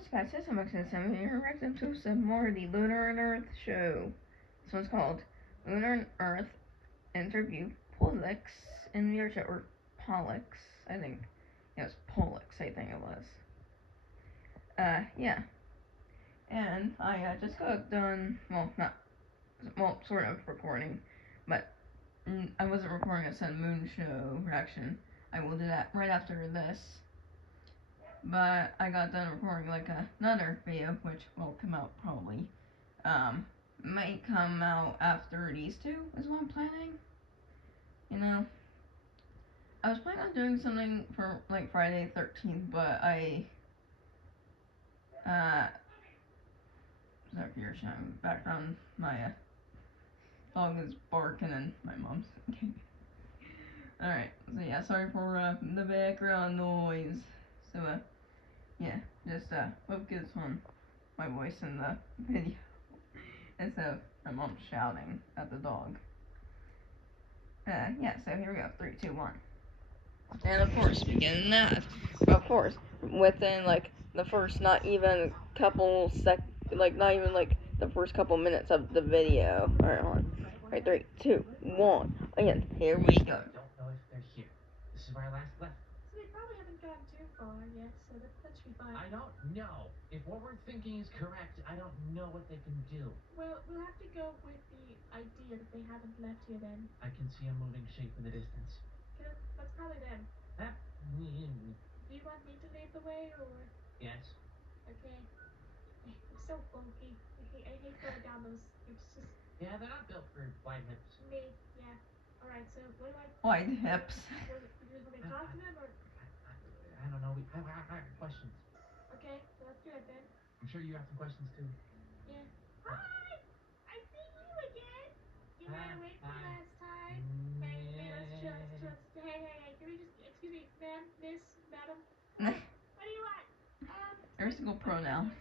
what's guys, it's Pollux, I'm here reacting to some more of the Lunar and Earth Show. This one's called Lunar and Earth Interview Pollux in the Earth Show, or Pollux, I think. Yeah, it was Pollux, I think it was. Yeah. And I just got done, sort of recording, but I wasn't recording a Sun Moon Show reaction. I will do that right after this. But I got done recording like another video, which will come out probably, might come out after these two, is what I'm planning. You know, I was planning on doing something for like Friday 13th, but sorry for your background, my dog is barking and my mom's alright, so yeah, sorry for the background noise. So yeah, just focus on my voice in the video instead of my mom shouting at the dog. Yeah, so here we go, 3, 2, 1. And of course, beginning that, of course, within like the first not even the first couple minutes of the video. Alright, hold on. Alright, 3, 2, 1, and here we go. I don't know if they're here. This is where I last left. So they probably haven't gotten too far yet, so that should be fine. I don't know. If what we're thinking is correct, I don't know what they can do. Well, we'll have to go with the idea that they haven't left here then. I can see a moving shape in the distance. Good. That's probably them. Do you want me to lead the way, or? Yes. Okay. It's so bulky. I hate going down those. It's just. Yeah, they're not built for wide hips. Me, yeah. Alright, so what do I... Wide hips. You want me to talk to them, or? I don't know. I have questions. Okay, so let's do it then. I'm sure you have some questions too. Yeah. Hi! I see you again! You ran away from last time? Hey, let's just... Hey, can we just... Excuse me, ma'am, miss, madam? What do you want? Every single pronoun.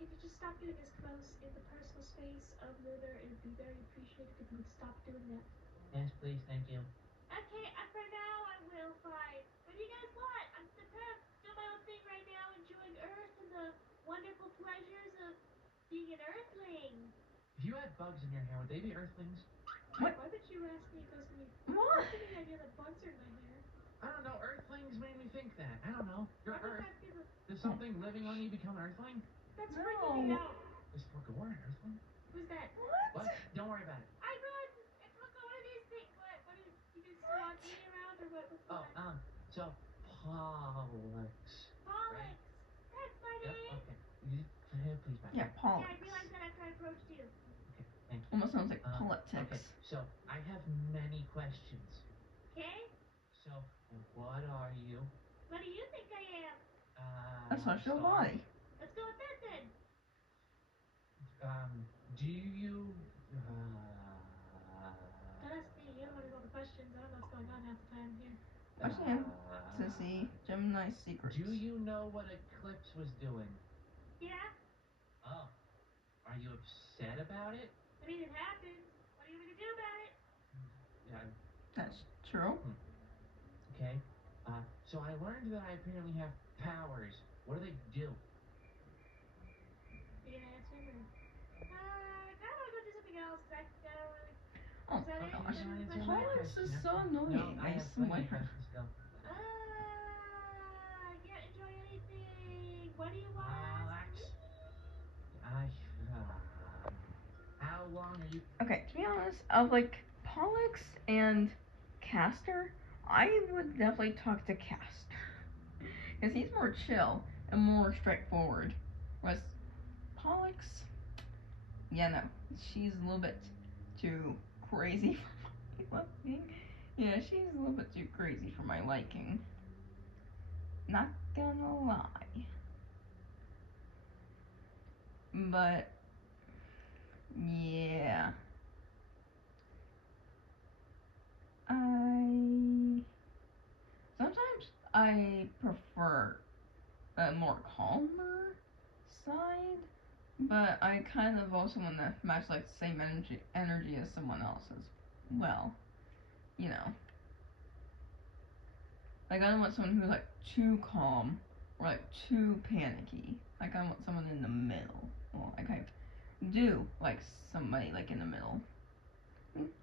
Can you just stop getting as close in the personal space of Lunar? It would be very appreciated if you would stop doing that. Yes, please, thank you. Okay, for now I will, fine. What do you guys want? I'm kind of doing my own thing right now, enjoying Earth and the wonderful pleasures of being an Earthling. If you had bugs in your hair, would they be Earthlings? What? Why would you ask me those when you... What? What's the idea that bugs are in my hair? I don't know. Earthlings made me think that. I don't know. You're Earth. Does That's something living on you become an Earthling? freaking me out. Is Forgor an Earthling? Who's that? What? Don't worry about it. I run! It's what are these things? What is... You just want me around, or what? What's that? So, Pollux. Pollux! That's my name! Okay. Please, back. Yeah, Pollux. Yeah, I realized that after I approached you. Okay, thank you. Almost sounds like politics. Okay, so I have many questions. Okay? So, what are you? What do you think I am? A social body. Let's go with that then. Do you, Don't ask me. You don't want to know the questions. I don't know what's going on half the time here. Actually, I'm to see Gemini's secrets. Do you know what Eclipse was doing? Yeah? Oh. Are you upset about it? I mean, it happened. What are you going to do about it? Yeah. That's true. Okay. So I learned that I apparently have powers. What do they do? You gonna answer me? I want to go do something else. I don't really... Oh Is that my it? gosh. Is that it? Pollux is so No, annoying. I I have plenty swear. of questions still. I can't enjoy anything. What do you want? How long are you... Okay, to be honest, of like Pollux and Castor, I would definitely talk to Castor. Because he's more chill and more straightforward. Whereas Pollux, yeah, no, she's a little bit too crazy for my liking. Yeah, she's a little bit too crazy for my liking. Not gonna lie. But, yeah. Sometimes I prefer a more calmer side, but I kind of also want to match like the same energy as someone else as well. You know. Like I don't want someone who's like too calm or like too panicky. Like I want someone in the middle. Well, like I do like somebody like in the middle.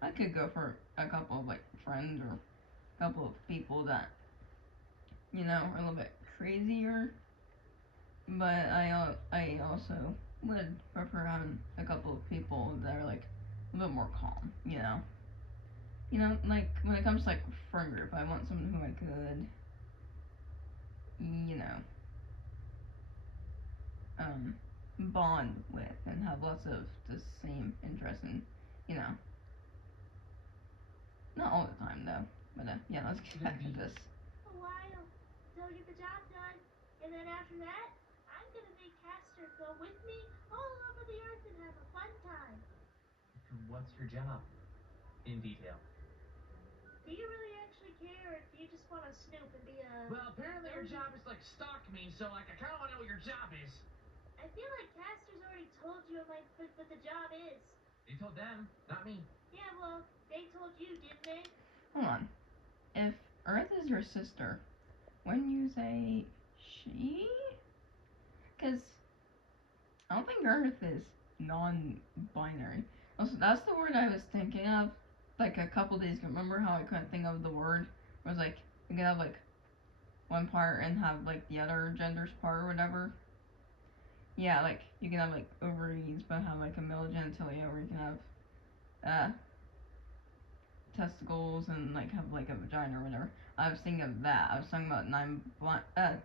I could go for a couple of like friends or a couple of people that are a little bit crazier. But I also would prefer having a couple of people that are like a little more calm. Like when it comes to like friend group, I want someone who I could, you know, bond with and have lots of the same interests and, you know, not all the time though. But yeah, let's get back to this. A while till I get the job done, and then after that, I'm gonna make Castor go with me all over the earth and have a fun time. What's your job? In detail. Do you really actually care, or do you just want to snoop and be a... Well, apparently your job is like stalk me, so like I kind of want to know what your job is. I feel like Castor's already told you what the job is. You told them, not me. Yeah, well, they told you, didn't they? Hold on. If Earth is your sister, when you say she? Because I don't think Earth is non-binary. Also, that's the word I was thinking of like a couple days ago. Remember how I couldn't think of the word? It was like you can have like one part and have like the other gender's part or whatever. Yeah, like you can have like ovaries but have like a male genitalia, or you can have testicles and like have like a vagina or whatever. I was thinking of that. I was talking about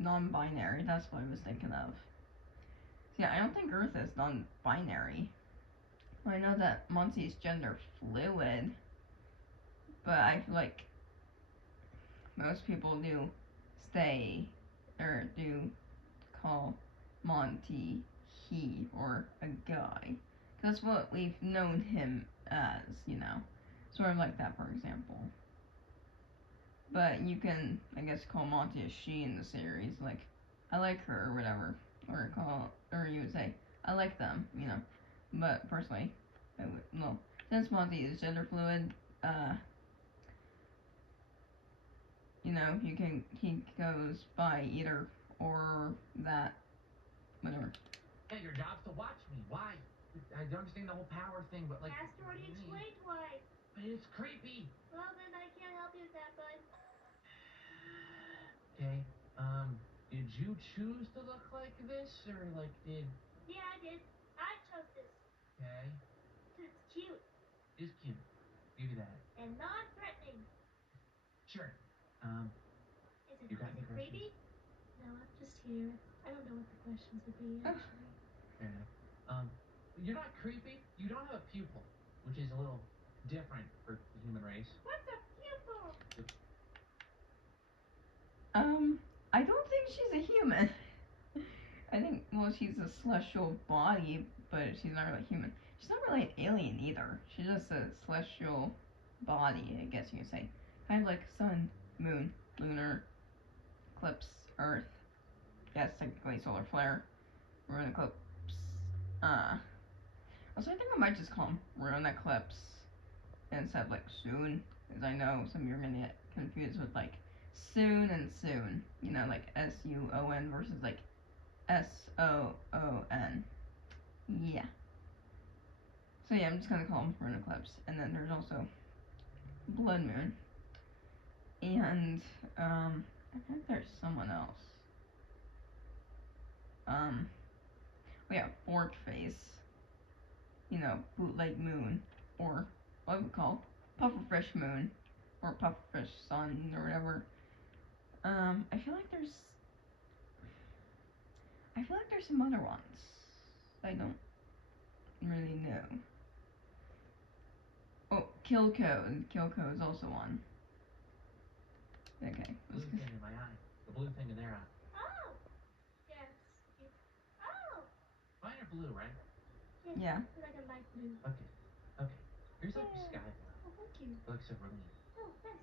non-binary. That's what I was thinking of. So yeah, I don't think Earth is non-binary. I know that Monty's gender fluid, but I feel like most people do say or do call Monty he or a guy. That's what we've known him as, sort of like that, for example. But you can, I guess, call Monty a she in the series, like I like her or whatever, or you would say I like them, But personally, since Monty is gender fluid, he goes by either or that, whatever. Yeah, your job's to watch me. Why? I don't understand the whole power thing, but like... Castor already explained why. But it's creepy. Well, then I can't help you with that, bud. Okay, did you choose to look like this, or like did... Yeah, I did. I chose this. Okay. It's cute. It's cute. Give you that. And non-threatening. Sure. Is You got any it creepy? No, I'm just here. I don't know what the questions would be, actually. Fair enough. You're not creepy. You don't have a pupil, which is a little different for the human race. What's a pupil? I don't think she's a human. I think, well, she's a celestial body, but she's not really human. She's not really an alien either. She's just a celestial body, I guess you could say. Kind of like sun, moon, lunar, eclipse, Earth. Yes, technically solar flare, ruin eclipse. Also, I think I might just call him ruin eclipse instead of like soon, because I know some of you are gonna get confused with like soon and soon. Like SUON versus like SOON. Yeah. So yeah, I'm just gonna call him ruin eclipse, and then there's also blood moon, and I think there's someone else. We have fork face, bootleg moon, or what we call pufferfish moon, or pufferfish sun, or whatever. I feel like there's some other ones I don't really know. Oh, Kilko. Kilko is also one. Okay. Blue thing in my eye. The blue thing in their eye. Oh! Yes. Oh! Mine are blue, right? Yes, Yeah. like a light blue. Okay. Here's like the sky. Oh, thank you. It looks so brilliant. Oh, nice.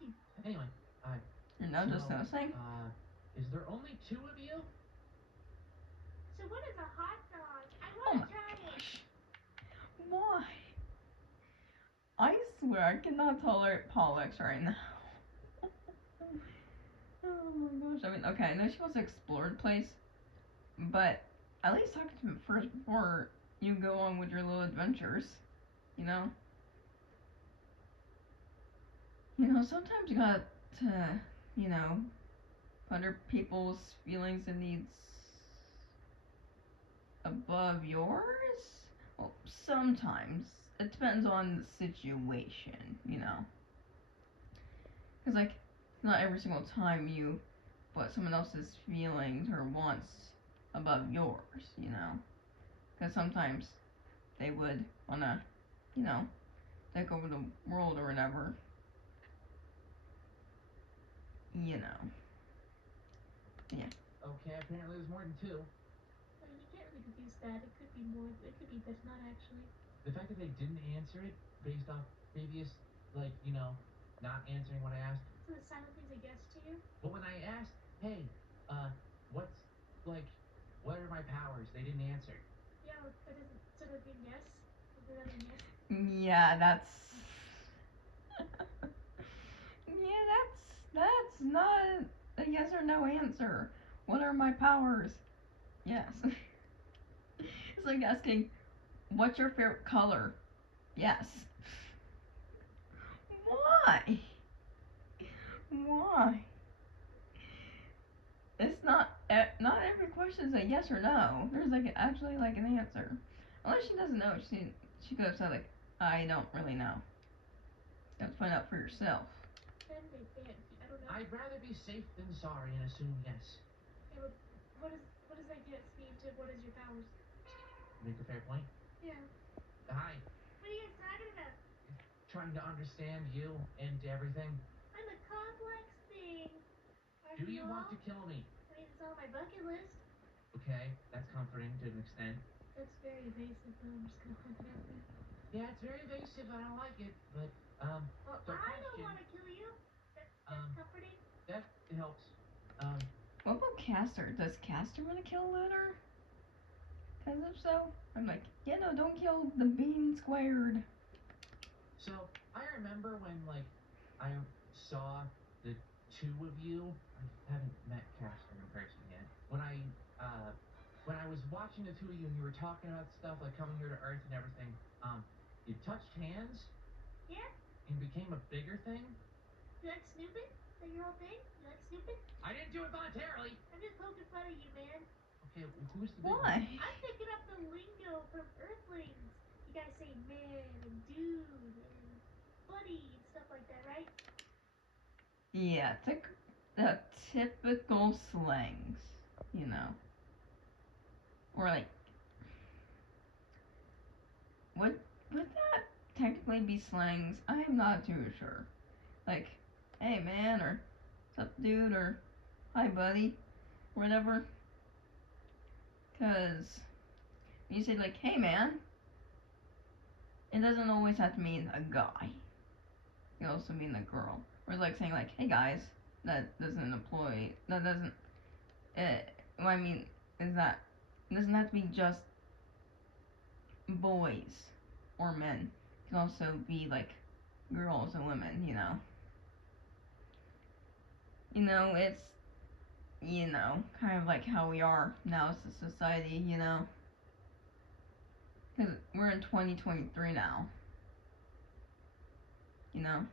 Thank you. Anyway, You're not just noticing? is there only 2 of you? So what is a hot dog? I Oh want my to try it. gosh. Why? I swear I cannot tolerate Pollux right now. Oh my gosh. I mean, okay, I know she wants to explore the place, but at least talk to him first before you go on with your little adventures. You know? Sometimes you got to, put other people's feelings and needs above yours? Well, sometimes. It depends on the situation. Because, like, not every single time you put someone else's feelings or wants above yours. Because sometimes they would want to, you know, take over the world or whatever. Yeah. Okay, apparently there's more than two. Well, you can't really deduce that. It could be more. It could be, but not actually. The fact that they didn't answer it based off previous, not answering what I asked. So the silent thing's a yes to you? But when I asked, hey, what's, like, what are my powers? They didn't answer. Yeah, but isn't sort of being yes? Does that mean yes? Yeah, that's. Yeah, that's not a yes or no answer. What are my powers? Yes. It's like asking, what's your favorite color? Yes. Why? Why? It's not every question is a yes or no. There's actually an answer. Unless she doesn't know, she could have said I don't really know. You have to find out for yourself. Then they can't. I don't know. I'd rather be safe than sorry and assume yes. Yeah, but what does that yes mean to what is your powers? Make a fair point. Yeah. Hi. What are you guys talking about? Trying to understand you and everything. I'm a complex thing. Do you want to kill me? I mean, it's on my bucket list. Okay, that's comforting to an extent. That's very evasive, though. I'm just gonna point it out there. Yeah, it's very evasive. I don't like it, but Well, so I don't question, want to kill you. That's comforting. that helps. What about Castor? Does Castor want to kill Lunar? Because if so, I'm like, yeah, no, don't kill the bean squared. So I remember when I saw the two of you. I haven't met Castor in person yet. When I was watching the two of you and you were talking about stuff like coming here to Earth and everything, you touched hands. Yeah. And became a bigger thing. You like snooping? Is that your whole thing? You like snooping? I didn't do it voluntarily. I'm just poking fun at you, man. Okay, who's the big one? Why? I'm picking up the lingo from Earthlings. You guys say man and dude and buddy and stuff like that, right? Yeah, the typical slangs, Or would that technically be slangs? I'm not too sure. Like, hey man, or what's up dude, or hi buddy, whatever. Cause when you say hey man, it doesn't always have to mean a guy. It can also mean a girl. Or it's saying hey guys, that doesn't apply. That doesn't. What I mean is that it doesn't have to be just boys or men. It can also be girls and women. It's kind of how we are now as a society. Because we're in 2023 now. We're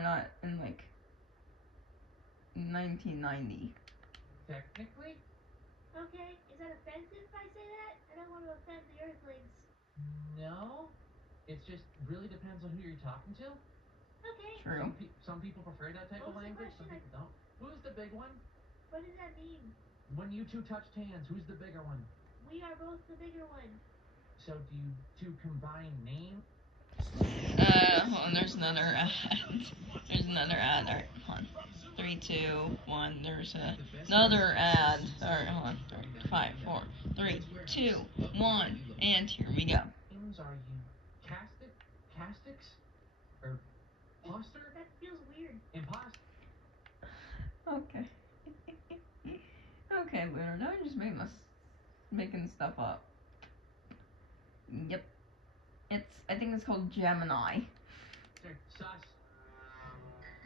not in 1990. Technically? Okay. Is that offensive if I say that? I don't want to offend the Earthlings. No. It just really depends on who you're talking to. Okay. True. Some people prefer that type of What was the language. Some question? people don't. Who's the big one? What does that mean? When you two touched hands, who's the bigger one? We are both the bigger one. So do you two combine names? Hold on, there's another ad. There's another ad. Alright, hold on. 3, 2, 1, there's another ad. Alright, hold on. 5, 4, 3, 2, 1, and here we go. Names are you castics? Or imposter? That feels weird. Imposter? Okay. Okay, Lunar, now you're just making stuff up. Yep. I think it's called Gemini. Sus.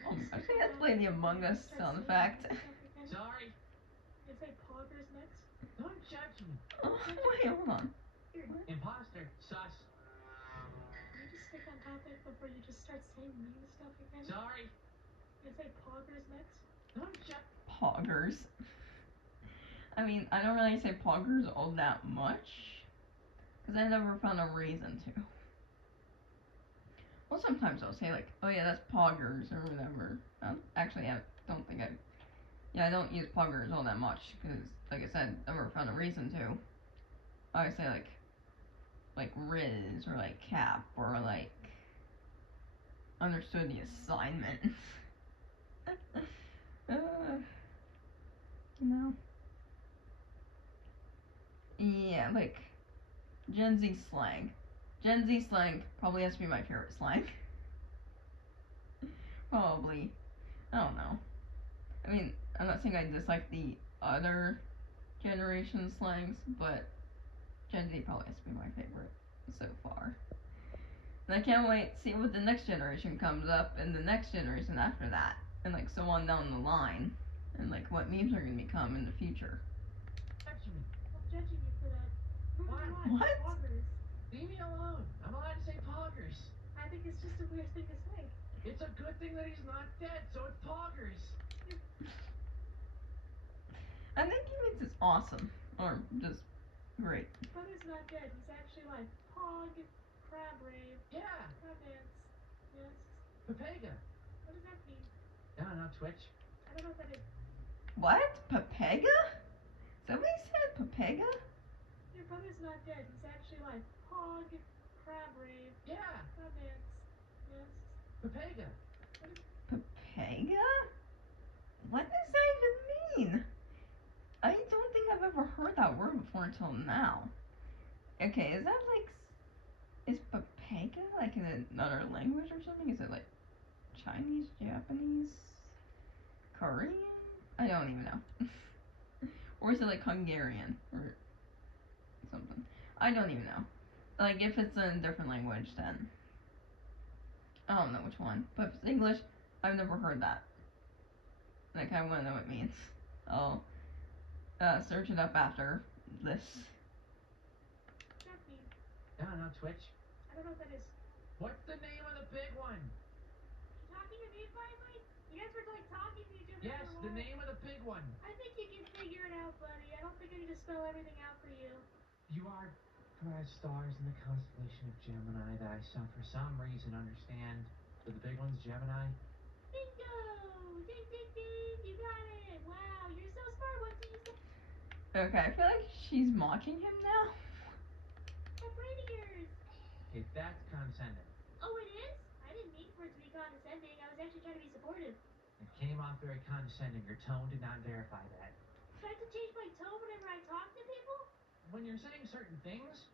Oh my gosh, they had to play the Among Us sound effect. Sorry. You say poggers next? Don't judge me. Oh, wait, hold on. Imposter. Sus. Can you just stick on topic before you just start saying mean stuff again? Sorry. You say poggers next? Don't judge. Poggers. I mean, I don't really say poggers all that much, because I never found a reason to. Well, sometimes I'll say like, oh yeah, that's poggers or whatever. Actually, I don't think I don't use poggers all that much, because like I said, I never found a reason to. I always say like Riz or like Cap or like understood the assignment. You know. Yeah, like Gen Z slang. Gen Z slang probably has to be my favorite slang. Probably. I don't know. I mean, I'm not saying I dislike the other generation slangs, but Gen Z probably has to be my favorite so far. And I can't wait to see what the next generation comes up and the next generation after that. And like so on down the line. And like what memes are gonna become in the future. Judge me. I'm judging you for that. Why? What? Poggers. Leave me alone. I'm allowed to say poggers. I think it's just a weird thing to say. It's a good thing that he's not dead, so it's poggers. I think he means it's awesome. Or just great. Brother's not dead. He's actually like Pog, Crab Rave, Yeah. Crab Dance. Yes. Pepega. What does that mean? I don't know, Twitch. I don't know what that is. What? Pepega? Somebody said Pepega? Your brother's not dead. He's actually like Pog, Crab Rave, Yeah. Crab Dance. Yes. Pepega. Pepega? What does that even mean? I don't think I've ever heard that word before until now. Okay, is that like... Is Pepega like in another language or something? Is it like Chinese, Japanese, Korean? I don't even know. Or is it like Hungarian or something? I don't even know. Like if it's in a different language, then I don't know which one. But if it's English, I've never heard that. Like I want to know what it means. I'll search it up after this. What's that mean? I don't know, Twitch. I don't know what that is. What's the name of the big one? You talking to me finally? You guys were like talking to each other Yes, for a the while. name of the big one. I think you can figure it out, buddy. I don't think I need to spell everything out for you. You are bright stars in the constellation of Gemini that I for some reason understand that the big one's Gemini. Bingo! Ding, ding, ding! You got it! Wow, you're so smart. What did you say? Okay, I feel like she's mocking him now. My brain ears! Okay, that's condescending. Oh, it is? I didn't mean for it to be condescending. I was actually trying to be supportive. It came off very condescending. Your tone did not verify that. Do I have to change my tone whenever I talk to people? When you're saying certain things,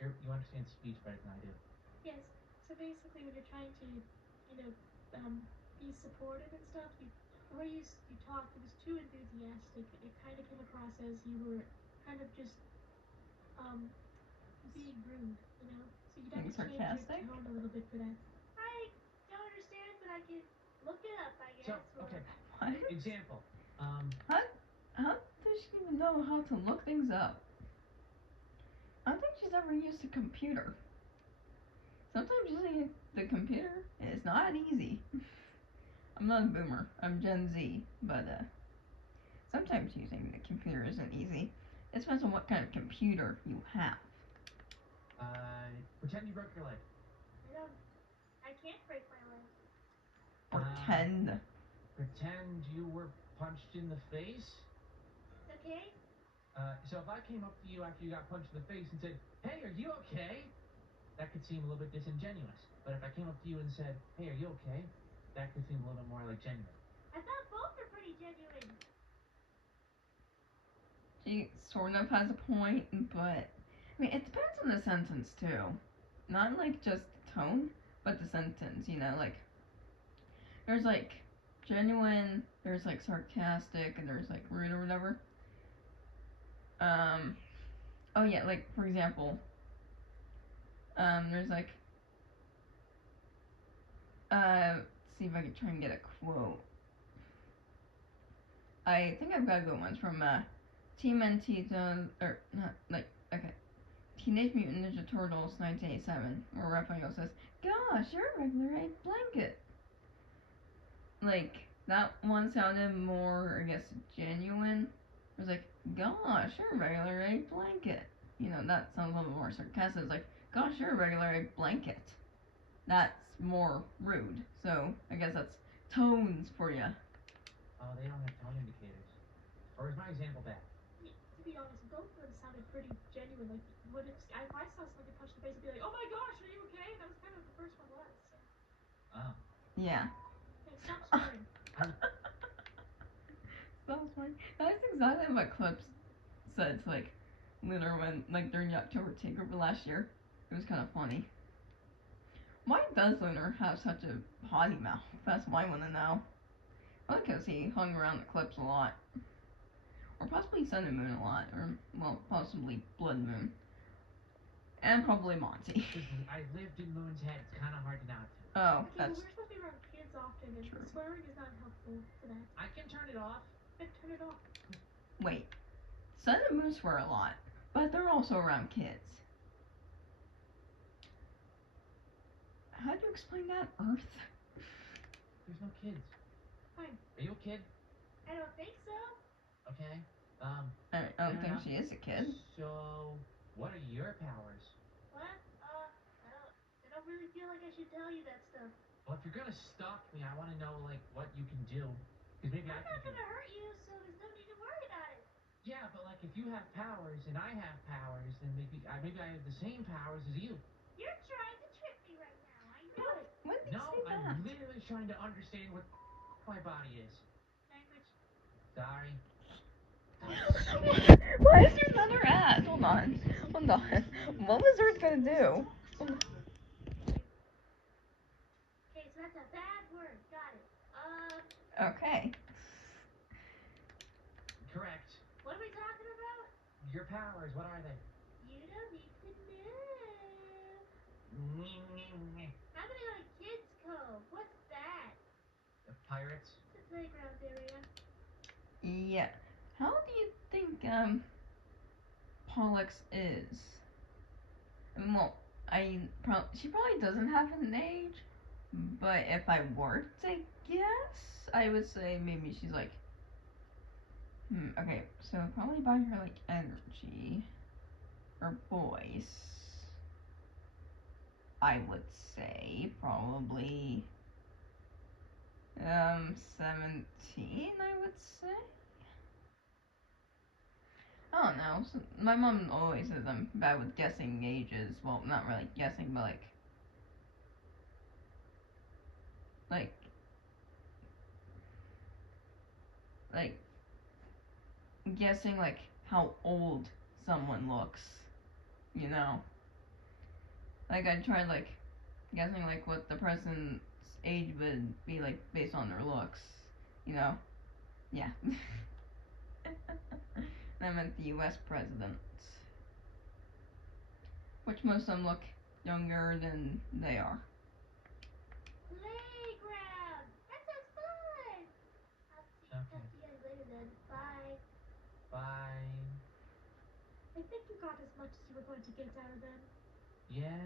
you understand speech better than I do. Yes. So basically, when you're trying to, be supportive and stuff, the way you talked, it was too enthusiastic. It kind of came across as you were kind of just, being rude, you know? So you'd have Being to change sarcastic? your tone a little bit for that. I don't understand, but I can look it up, I So, guess. okay, What? example. How does she even know how to look things up? I don't think she's ever used a computer. Sometimes using the computer is not easy. I'm not a boomer. I'm Gen Z, but sometimes using the computer isn't easy. It depends on what kind of computer you have. Pretend you broke your leg. I can't break my leg. Pretend. Pretend you were punched in the face. Okay? So if I came up to you after you got punched in the face and said, "Hey, are you okay?" That could seem a little bit disingenuous. But if I came up to you and said, "Hey, are you okay?" That could seem a little bit more like genuine. I thought both were pretty genuine. She sort of has a point, but I mean, it depends on the sentence too. Not like just the tone, but the sentence. You know, like there's like genuine, there's like sarcastic, and there's like rude or whatever. Oh yeah, like for example, there's like see if I can try and get a quote. I think I've got good ones from Team NT, or not, like, okay. Teenage Mutant Ninja Turtles 1987, where Raphael says, "Gosh, you're a regular egg blanket." Like, that one sounded more, I guess, genuine. It was like, "Gosh, you're a regular egg blanket." You know, that sounds a little more sarcastic. It's like, "Gosh, you're a regular egg blanket." That's more rude. So, I guess that's tones for you. Oh, they don't have tone indicators. Or is my example bad? Yeah, to be honest, both of them sounded pretty genuine. Like, if I saw someone get punched in the face, I'd be like, "Oh my gosh, are you okay?" That was kind of what the first one was. So. Oh. Yeah. Okay, stop swearing. That was funny. That's exactly what Clips said to, like, Lunar when, like, during the October takeover last year. It was kind of funny. Why does Lunar have such a potty mouth? That's what I want to know. Probably because he hung around the Clips a lot. Or possibly Sun and Moon a lot. Or, well, possibly Blood Moon. And probably Monty. I lived in Moon's head. It's kind of hard to not. Oh, Okay, that's... well, we're supposed to be around kids often, and true. swearing is not helpful for that. I can turn it off. Then turn it off. Wait. Sun and Moon swear a lot. But they're also around kids. How do you explain that, Earth? There's no kids. Fine. Are you a kid? I don't think so. Okay. I don't think she is a kid. So, what are your powers? What? I don't really feel like I should tell you that stuff. Well, if you're gonna stalk me, I want to know, like, what you can do. Because maybe I'm not gonna hurt you, so there's no need to worry about it. Yeah, but, like, if you have powers and I have powers, then maybe I have the same powers as you. You're trying to trick me right now. I know it. When did No, you say that? I'm literally trying to understand what my body is. Language. Sorry. Why is there another ad? Hold on. What was Earth gonna do? Okay, so that's a bad word. Got it. Okay. Correct. What are we talking about? Your powers, what are they? You don't need to know. I'm gonna go to Kids Cove. What's that? The pirates? It's a playground area. Yeah. How do you think Pollux is? Well, she probably doesn't have an age, but if I were to guess, I would say maybe she's like, okay, so probably by her like energy or voice, I would say probably 17, I would say. I don't know. So my mom always says I'm bad with guessing ages. Well, not really guessing, but like guessing like how old someone looks. You know. Like I tried like guessing like what the person's age would be like based on their looks. You know. Yeah. I meant the U.S. president. Which most of them look younger than they are. Playground. That sounds fun. Talk to you guys later then. Bye. Bye. I think you got as much as you were going to get out of them. Yeah.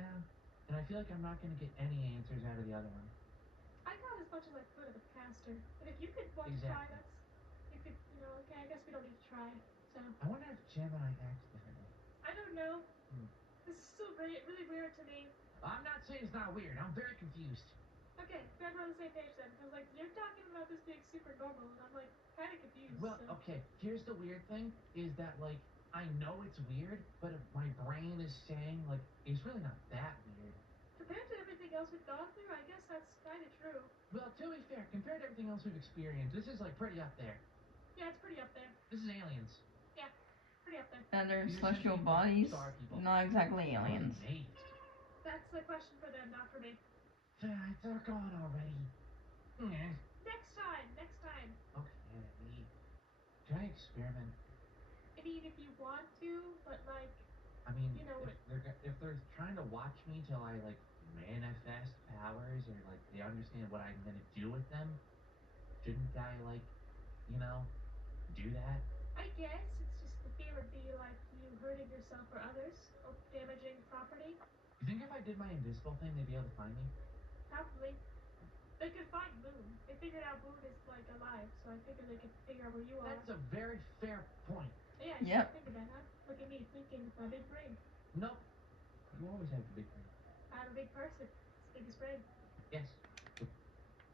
And I feel like I'm not going to get any answers out of the other one. I got as much as I could of the caster. And if you could want to try, you could, okay, I guess we don't need to try. So. I wonder if Gemini acts differently. I don't know. This is still really, really weird to me. I'm not saying it's not weird. I'm very confused. Okay, glad we're on the same page then. Because, like, you're talking about this being super normal, and I'm, like, kind of confused. Well, so. okay, here's the weird thing, is that, like, I know it's weird, but if my brain is saying, like, it's really not that weird. Compared to everything else we've gone through, I guess that's kind of true. Well, to be fair, compared to everything else we've experienced, this is, like, pretty up there. Yeah, it's pretty up there. This is aliens. Yeah, pretty up there. And their These are celestial people, bodies, star people. not exactly aliens. That's the question for them, not for me. They're gone already. Next time. Okay. Can I experiment? I mean, if you want to, but, like, I mean, you know, if they're trying to watch me till I, like, manifest powers or like they understand what I'm gonna do with them, shouldn't I like, you know, do that? I guess it's just the fear would be like you hurting yourself or others or damaging property. You think if I did my invisible thing, they'd be able to find me? Probably. They could find Moon. They figured out Moon is like alive, so I figure they could figure out where you are. That's a very fair point. Yeah, Yep. think of that, huh? Look at me thinking with my big brain. Nope. You always have the big brain. I'm a big person. It's the biggest brain. Yes.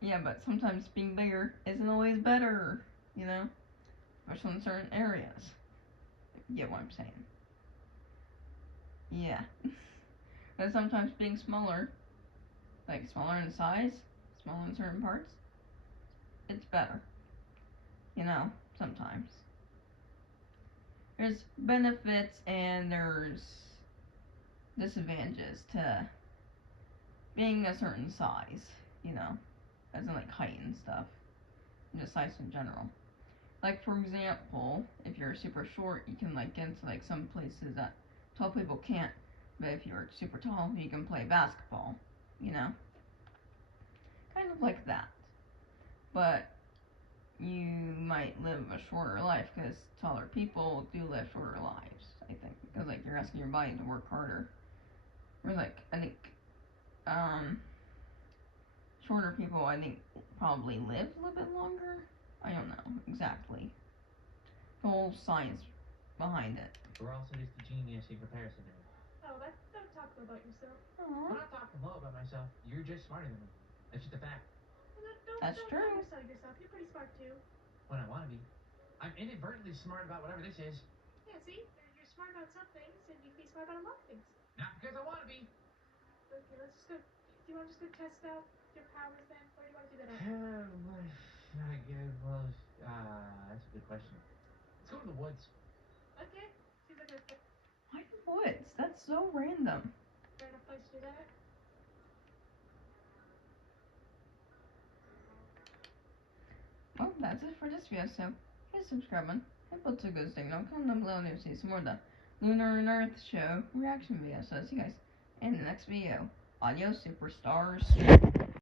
Yeah, but sometimes being bigger isn't always better, you know? Especially in certain areas. You get what I'm saying? Yeah. But sometimes being smaller, like smaller in size, smaller in certain parts, it's better. You know, sometimes. There's benefits and there's disadvantages to being a certain size, you know, as in like height and stuff, and just size in general. Like for example, if you're super short, you can like get into like some places that tall people can't. But if you're super tall, you can play basketball, you know, kind of like that. But you might live a shorter life because taller people do live shorter lives. I think because like you're asking your body to work harder. Whereas like I think shorter people I think probably live a little bit longer. I don't know exactly the whole science behind it. We're also just a genius in comparison to me. Oh, don't talk about yourself. I'm not talking low about myself. You're just smarter than me. That's just a fact. That's true. Don't undersell yourself. You're pretty smart too. When I want to be. I'm inadvertently smart about whatever this is. Yeah, see? You're smart about some things, and you can be smart about a lot of things. Not because I want to be. Okay, let's just go. Do you want to just go test out your powers then? Where do you want to do that at? That's a good question. Let's go to the woods. Okay. Seems like a Why the woods? That's so random. fair enough place to do that at. Well, that's it for this video, so hit subscribe button, hit the good signal, comment down below to see some more of the Lunar and Earth Show reaction videos. So I'll see you guys in the next video. Adios, superstars.